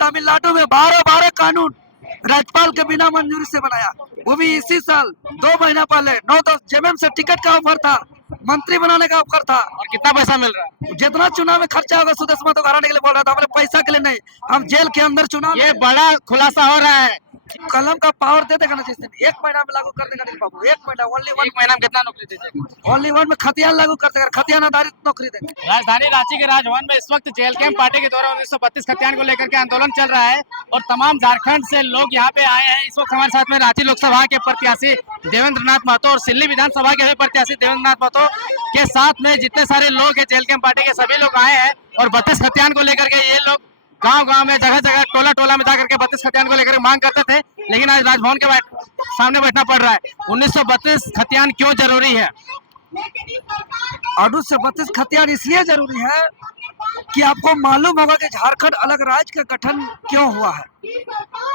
तमिलनाडु में 12 कानून राज्यपाल के बिना मंजूरी से बनाया, वो भी इसी साल 2 महीना पहले। 9-10 जेएमएम से टिकट का ऑफर था, मंत्री बनाने का ऑफर था। और कितना पैसा मिल रहा है? जितना चुनाव में खर्चा होगा सुदेश महतो हराने के लिए बोल रहा था, हमने पैसा के लिए नहीं, हम जेल के अंदर चुनाव। ये बड़ा खुलासा हो रहा है। कलम का पावर दे देगा ना, जिस दिन 1 महीना में लागू कर देगा अनिल बाबू, 1 महीना ओनली 1 एक महीना में कितना नौकरी दीजिएगा? ओनली 1 में खतियान लागू कर देगा, खतियान आधारित नौकरी देंगे। राजधानी रांची के राजभवन में इस वक्त जेल कैंप पार्टी के द्वारा 1932 खतियान को लेकर के आंदोलन चल रहा है और तमाम झारखंड से लोग यहाँ पे आए हैं। इस वक्त हमारे साथ में रांची लोकसभा के प्रत्याशी देवेंद्र नाथ महतो और सिल्ली विधानसभा के प्रत्याशी देवेंद्र नाथ महतो के साथ में जितने सारे लोग हैं जेल कैंप पार्टी के सभी लोग आए हैं और 32 खतियान को लेकर के ये लोग गांव-गांव में जगह जगह टोला में जाकर के 32 खतियान को लेकर मांग करते थे, लेकिन आज राजभवन के सामने बैठना पड़ रहा है। 1932 खतियान क्यों जरूरी है? 1932 खतियान इसलिए जरूरी है कि आपको मालूम होगा कि झारखंड अलग राज्य का गठन क्यों हुआ है।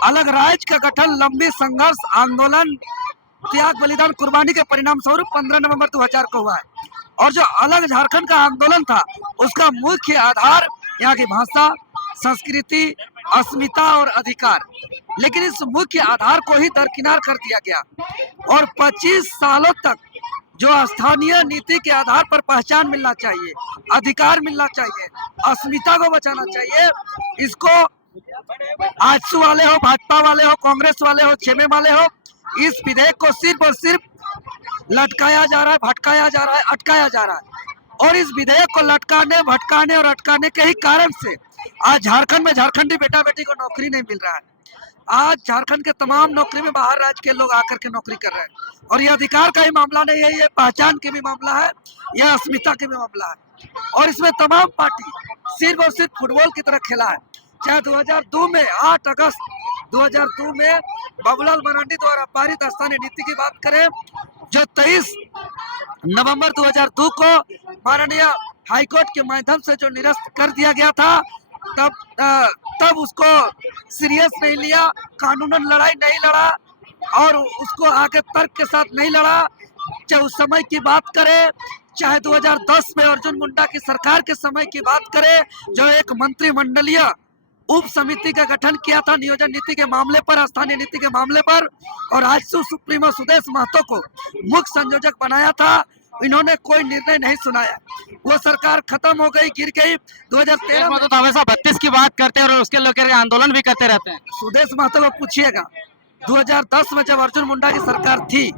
अलग राज्य का गठन लंबी संघर्ष, आंदोलन, त्याग, बलिदान, कुर्बानी के परिणाम स्वरूप 15 नवंबर 2000 को हुआ है। और जो अलग झारखंड का आंदोलन था उसका मुख्य आधार यहाँ की भाषा, संस्कृति, अस्मिता और अधिकार, लेकिन इस मुख्य आधार को ही दरकिनार कर दिया गया और 25 सालों तक जो स्थानीय नीति के आधार पर पहचान मिलना चाहिए, अधिकार मिलना चाहिए, अस्मिता को बचाना चाहिए, इसको आजसू वाले हो, भाजपा वाले हो, कांग्रेस वाले हो, जेएमएम वाले हो, इस विधेयक को सिर्फ और सिर्फ लटकाया जा रहा है, भटकाया जा रहा है, अटकाया जा रहा है। और इस विधेयक को लटकाने, भटकाने और अटकाने के ही कारण से आज झारखंड में झारखंडी बेटा बेटी को नौकरी नहीं मिल रहा है। आज झारखंड के तमाम नौकरी में बाहर राज्य के लोग आकर के नौकरी कर रहे हैं और ये अधिकार का ही मामला नहीं है, ये पहचान की भी मामला है, यह अस्मिता की भी मामला है। और इसमें तमाम पार्टी सिर्फ और सिर्फ फुटबॉल की तरह खेला है। चाहे 2002 में 8 अगस्त 2002 में बाबूलाल मरांडी द्वारा पारित स्थानीय नीति की बात करें, जो 23 नवंबर 2002 को माननीय हाईकोर्ट के माध्यम से जो निरस्त कर दिया गया था, तब उसको सीरियस नहीं लिया, कानूनन लड़ाई नहीं लड़ा और उसको आगे तर्क के साथ नहीं लड़ा। चाहे उस समय की बात करें, चाहे 2010 में अर्जुन मुंडा की सरकार के समय की बात करें, जो एक मंत्रिमंडलीय उप समिति का गठन किया था नियोजन नीति के मामले पर, स्थानीय नीति के मामले पर, और आजसू सुप्रीमो सुदेश महतो को मुख्य संयोजक बनाया था, इन्होंने कोई निर्णय नहीं सुनाया। वो सरकार खत्म हो गई, गिर गई। 2013 में तो हमेशा 32 की बात करते हैं और उसके लेकर आंदोलन भी करते रहते हैं। सुदेश महतो को पूछिएगा, 2010 में जब अर्जुन मुंडा की सरकार थी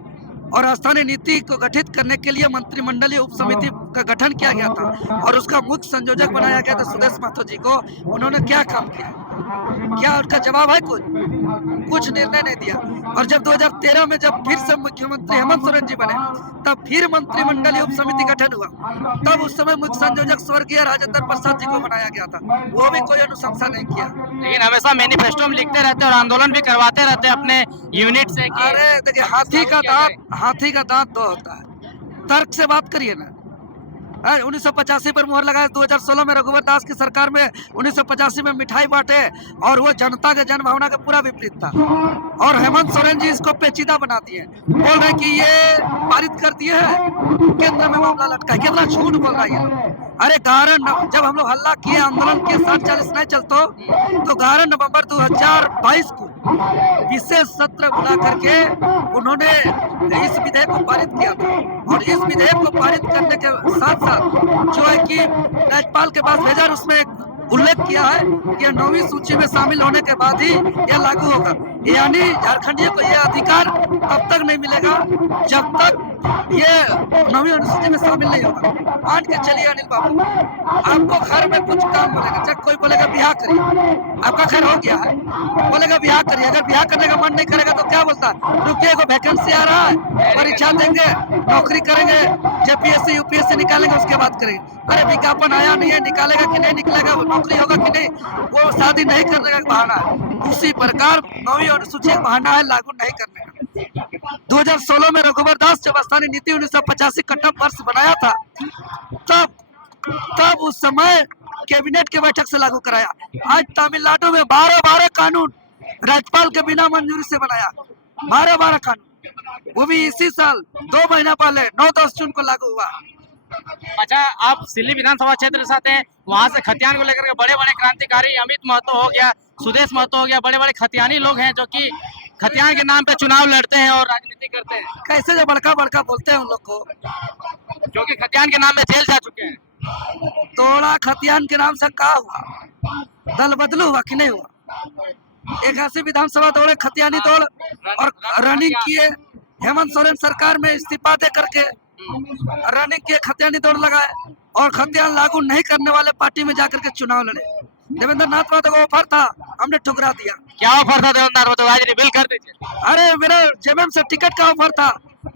और स्थानीय नीति को गठित करने के लिए मंत्रिमंडलीय उप समिति का गठन किया गया था और उसका मुख्य संयोजक बनाया गया था सुदेश महतो जी को, उन्होंने क्या काम किया? क्या उनका जवाब है? कुछ निर्णय नहीं दिया। और जब 2013 में जब फिर से मुख्यमंत्री हेमंत सोरेन जी बने, तब फिर मंत्रिमंडलीय उप समिति गठन हुआ, तब उस समय मुख्य संयोजक स्वर्गीय राजेंद्र प्रसाद जी को बनाया गया था, वो भी कोई अनुशंसा नहीं किया। लेकिन हमेशा मैनिफेस्टो में लिखते रहते हैं और आंदोलन भी करवाते रहते हैं अपने यूनिट से। अरे देखिए, हाथी का दांत दो होता है, तर्क से बात करिए ना। 1985 पर मुहर लगाया, 2016 में रघुवर दास की सरकार में 1985 में मिठाई बांटे और वो जनता के जन भावना का पूरा विपरीत था। और हेमंत सोरेन जी इसको पेचीदा बना दिए, बोल रहे कि ये पारित कर दिए हैं, केंद्र में मामला लटका है। कितना झूठ बोल रहा है। अरे 11 जब हम लोग हल्ला किए, आंदोलन किए, 740 नहीं चलतो, तो 11 नवंबर 2022 को विशेष सत्र बुला करके उन्होंने इस विधेयक को पारित किया था। और इस विधेयक को पारित करने के साथ साथ जो है कि राज्यपाल के पास भेजा, उसमें उल्लेख किया है कि यह 9वीं सूची में शामिल होने के बाद ही यह लागू होगा। यानी झारखंडियों को यह अधिकार तब तक नहीं मिलेगा जब तक ये 9वीं अनुसूची में शामिल नहीं होगा। मान के चलिए अनिल बाबू, आपको घर में कुछ काम बोलेगा, चाहे कोई बोलेगा ब्याह करिए, आपका घर हो गया है, बोलेगा ब्याह करिए, अगर ब्याह करने का मन नहीं करेगा तो क्या बोलता है? रुकिए, को वैकेंसी आ रहा है, परीक्षा देंगे, नौकरी करेंगे, जेपीएससी यूपीएससी निकालेंगे, उसके बाद करेंगे। अरे विज्ञापन आया नहीं है, निकालेगा कि नहीं निकलेगा, नौकरी होगा कि नहीं, वो शादी नहीं करने का बहाना है। उसी प्रकार 9वीं अनुसूची का बहाना है लागू नहीं करने का। 2016 में रघुवर दास जब स्थानीय नीति 1985 कटअप वर्ष बनाया था, तब उस समय कैबिनेट के बैठक से लागू कराया। आज तमिलनाडु में 12 कानून राज्यपाल के बिना मंजूरी से बनाया, 12 कानून, वो भी इसी साल 2 महीना पहले 9-10 जून को लागू हुआ। अच्छा, आप सिल्ली विधानसभा क्षेत्र से आते हैं, वहाँ से खतियान को लेकर के बड़े बड़े क्रांतिकारी अमित महतो हो गया, सुदेश महतो हो गया, बड़े बड़े खतियानी लोग हैं जो कि खतियान के नाम पे चुनाव लड़ते हैं और राजनीति करते हैं, कैसे जो बड़का बड़का बोलते हैं उन लोग को। जो कि खतियान के नाम पे जेल जा चुके हैं। तोड़ा खतियान के नाम से का हुआ, दल बदलू हुआ कि नहीं हुआ। 81 विधानसभा दौड़े खतियानी दौड़ और रनिंग किए, हेमंत सोरेन सरकार में इस्तीफा दे करके रनिंग किए, खतियानी दौड़ लगाए और खतियान लागू नहीं करने वाले पार्टी में जाकर के चुनाव लड़े। देवेंद्र नाथ महतो का ऑफर था, हमने ठुकरा दिया। क्या ऑफर था देवेंद्र नाथ महतो? आज रिवील कर दीजिए। अरे मेरा जेएमएम से टिकट का ऑफर था,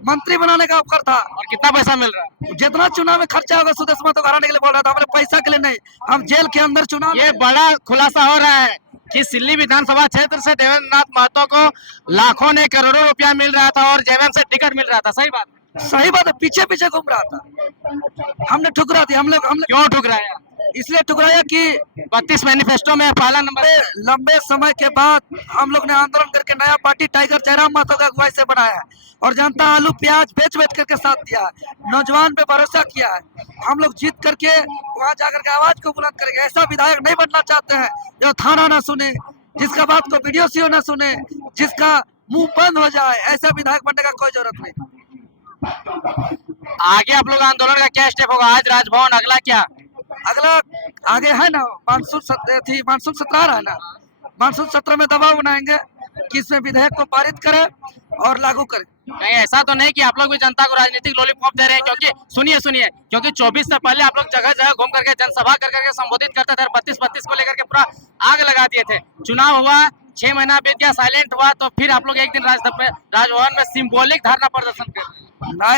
मंत्री बनाने का ऑफर था। और कितना पैसा मिल रहा है? जितना चुनाव में खर्चा होगा सुदेश महतो हराने के लिए बोल रहा था, हमने पैसा के लिए नहीं, हम जेल के अंदर चुनाव। ये बड़ा खुलासा हो रहा है कि सिल्ली विधानसभा क्षेत्र से देवेंद्र नाथ महतो को लाखों ने करोड़ों रुपया मिल रहा था और जेएमएम से टिकट मिल रहा था। सही बात? सही बात है, पीछे पीछे घूम रहा था, हमने ठुकरा दिया। हम लोग क्यों ठुकराया? इसलिए ठुकराया कि 32 मैनिफेस्टो में पहला नंबर। लंबे समय के बाद हम लोग ने आंदोलन करके नया पार्टी टाइगर जयराम महतो का अगुवाई से बनाया है और जनता आलू प्याज बेच बेच करके साथ दिया है, नौजवान पे भरोसा किया है। हम लोग जीत करके वहाँ जाकर के आवाज को बुलंद करेंगे। ऐसा विधायक नहीं बनना चाहते हैं जो थाना ना सुने, जिसका बात को वीडियो सीओ ना सुने, जिसका मुंह बंद हो जाए। ऐसा विधायक बनने का कोई जरूरत नहीं। आगे आप लोग आंदोलन का क्या स्टेप होगा? आज राजभवन, अगला क्या? अगला आगे है ना मानसून सत्र आ रहा है ना, मानसून सत्र में दबाव बनाएंगे कि इसमें विधेयक को पारित करें और लागू करें। कहीं ऐसा तो नहीं कि आप लोग भी जनता को राजनीतिक लॉलीपॉप दे रहे हैं? क्योंकि सुनिए क्योंकि 24 से पहले आप लोग जगह जगह घूम करके जनसभा कर करके संबोधित करते थे, 32 को लेकर के पूरा आग लगा दिए थे। चुनाव हुआ, 6 महीना बीत गया, साइलेंट हुआ, तो फिर आप लोग एक दिन राजभवन में सिंबॉलिक धरना प्रदर्शन कर रहे हैं।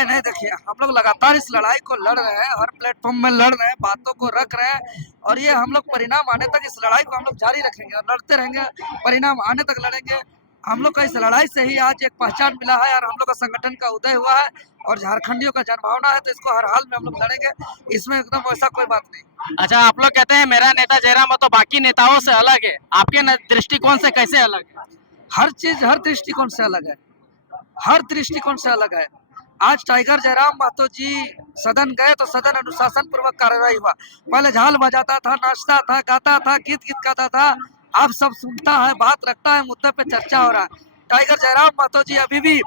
नहीं देखिए, हम लोग लगातार इस लड़ाई को लड़ रहे हैं, हर प्लेटफॉर्म में लड़ रहे हैं, बातों को रख रहे हैं और ये हम लोग परिणाम आने तक इस लड़ाई को हम लोग जारी रखेंगे और लड़ते रहेंगे, परिणाम आने तक लड़ेंगे। हम लोग का इस लड़ाई से ही आज एक पहचान मिला है और हम लोग का संगठन का उदय हुआ है और झारखंडियों का जनभावना है, तो इसको हर हाल में हम लोग लड़ेंगे, इसमें एकदम ऐसा कोई बात नहीं। अच्छा, आप लोग कहते हैं मेरा नेता जयराम महतो बाकी नेताओं से अलग है, आपके दृष्टिकोण से कैसे अलग है? हर चीज हर दृष्टिकोण से अलग है, हर दृष्टिकोण से अलग है। आज टाइगर जयराम महतो जी सदन गए तो सदन अनुशासन पूर्वक कार्रवाई हुआ। पहले झाल बजाता था, नाचता था, गाता था, गीत गाता था, अब सब सुनता है, बात रखता है, मुद्दे पे चर्चा हो रहा है। टाइगर जयराम महतो जी अभी भी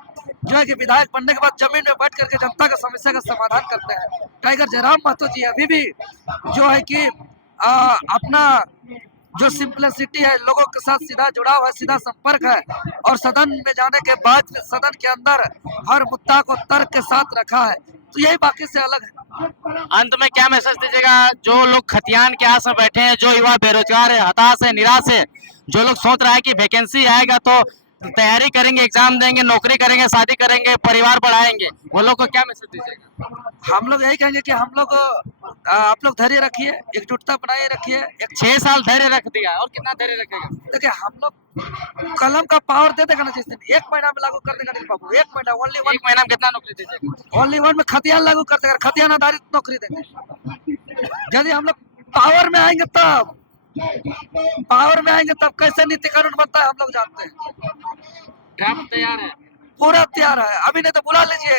जो है कि विधायक बनने के बाद जमीन में बैठ करके जनता का समस्या का समाधान करते हैं। टाइगर जयराम महतो जी अभी भी जो है कि अपना जो सिंपलिसिटी है, लोगों के साथ सीधा जुड़ाव है, सीधा संपर्क है और सदन में जाने के बाद सदन के अंदर हर मुद्दा को तर्क के साथ रखा है, तो यही बाकी से अलग है। अंत में क्या मैसेज दीजिएगा जो लोग खतियान के आस में बैठे हैं, जो युवा बेरोजगार है, हताश है, निराश है, जो लोग सोच रहा है कि वैकेंसी आएगा तो तैयारी करेंगे, एग्जाम देंगे, नौकरी करेंगे, शादी करेंगे, परिवार बढ़ाएंगे, वो लोग को क्या मैसेज दीजिएगा? हम लोग यही कहेंगे कि हम लोग आप लोग धैर्य रखिए, एकजुटता बनाए रखिए। 6 साल धैर्य रख दिया और कितना धैर्य रखेगा? देखिए, हम लोग कलम का पावर दे देगा ना, जिस दिन 1 महीना में लागू कर देगा नहीं बाबू, 1 महीना ओनली 1 महीना में कितना नौकरी दीजिएगा? ओनली 1 में खतियान लागू कर देगा, खतियान आधारित नौकरी देंगे। यदि हम लोग पावर में आएंगे तब कैसे नीति कानून बनता है हम लोग जानते हैं। ड्राफ्ट तैयार है, पूरा तैयार है, अभी नहीं तो बुला लीजिए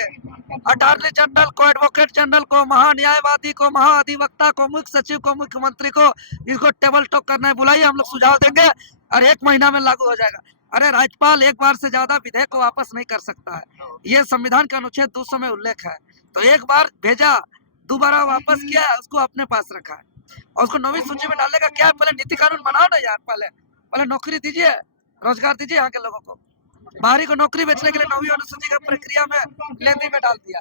अटॉर्नी जनरल को, एडवोकेट जनरल को, महान्यायवादी को, महाअधिवक्ता को, मुख्य सचिव को, मुख्यमंत्री को, इसको टेबल टॉक करना है, बुलाइए, हम लोग सुझाव देंगे और 1 महीना में लागू हो जाएगा। अरे राज्यपाल एक बार से ज्यादा विधेयक को वापस नहीं कर सकता है, ये संविधान का अनुच्छेद 200 में उल्लेख है। तो एक बार भेजा, दोबारा वापस किया, उसको अपने पास रखा है और उसको 9वीं सूची में डालने का क्या है? पहले नीति कानून बनाओ ना यार, पहले नौकरी दीजिए, रोजगार दीजिए यहाँ के लोगों को। बाहरी को नौकरी बेचने के लिए 9वीं अनुसूची का प्रक्रिया में लेंदी में डाल दिया।